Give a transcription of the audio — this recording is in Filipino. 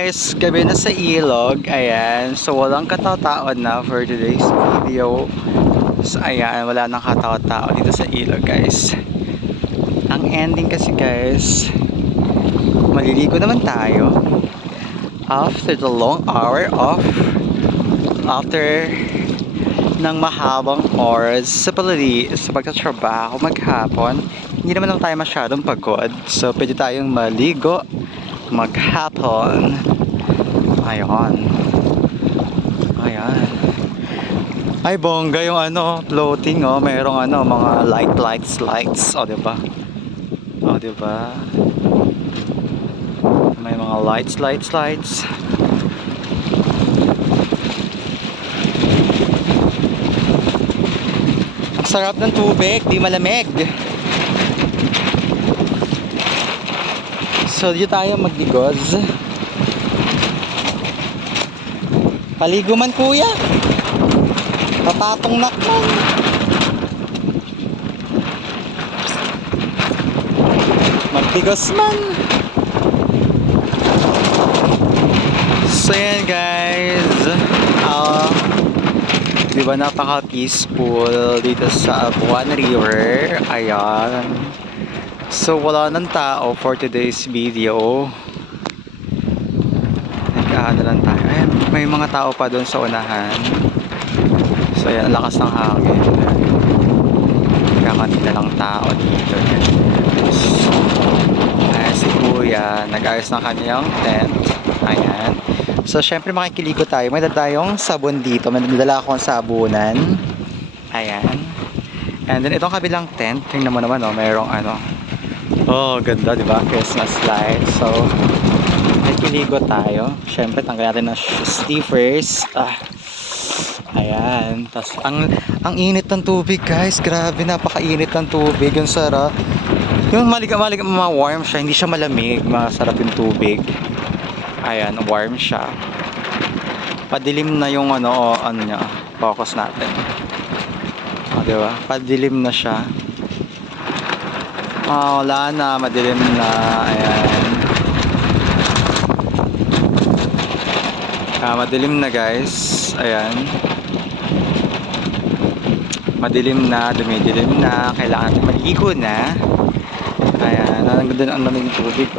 guys, gabi na sa ilog. Ayan, so walang katao-tao na for today's video. So ayan, wala nang katao-tao dito sa ilog guys. Ang ending kasi guys, maliligo naman tayo after the long hour of after ng mahabang oras sa pagtatrabaho maghapon. Hindi naman tayo masyadong pagod, so pwede tayong maligo maghapon. Ayan. Ayan. Ay bongga yung floating mayroong mga lights. O diba? O diba? May mga lights. Ang sarap ng tubig, di malamig. So dito tayo magligos. Paligo man kuya. Patatong nakman. Magligos man. So yan guys. Diba napaka peaceful dito sa Buwan River. Ayan. So wala nang tao for today's video. Nag-aano lang tayo. Ayan, may mga tao pa doon sa unahan. So ayan, lakas ng hangin. Nagkakanti na lang tao dito. Ayan si kuya, nag-ayos ng kanyang tent. Ayan. So syempre makikiligo tayo. May dala tayong sabon dito. May dala akong sabunan. Ayan. And then itong kabilang tent, tingnan mo naman mayroong oh, ganda, di ba? Christmas light. So, nagkiligo tayo. Siyempre, tanggal natin ng slippers. Ayan. Tapos, ang init ng tubig, guys. Grabe, napakainit ng tubig. Yung sarap. Yung maliga-maliga, warm siya. Hindi siya malamig. Masarap yung tubig. Ayan, warm siya. Padilim na yung niya. Focus natin. O, di ba? Padilim na siya. Wala na, madilim na. Ayan. Madilim na guys. Ayan. Madilim na, dumidilim na. Kailangan natin maligo na. Ayan, ang ganda ng lamig ng tubig.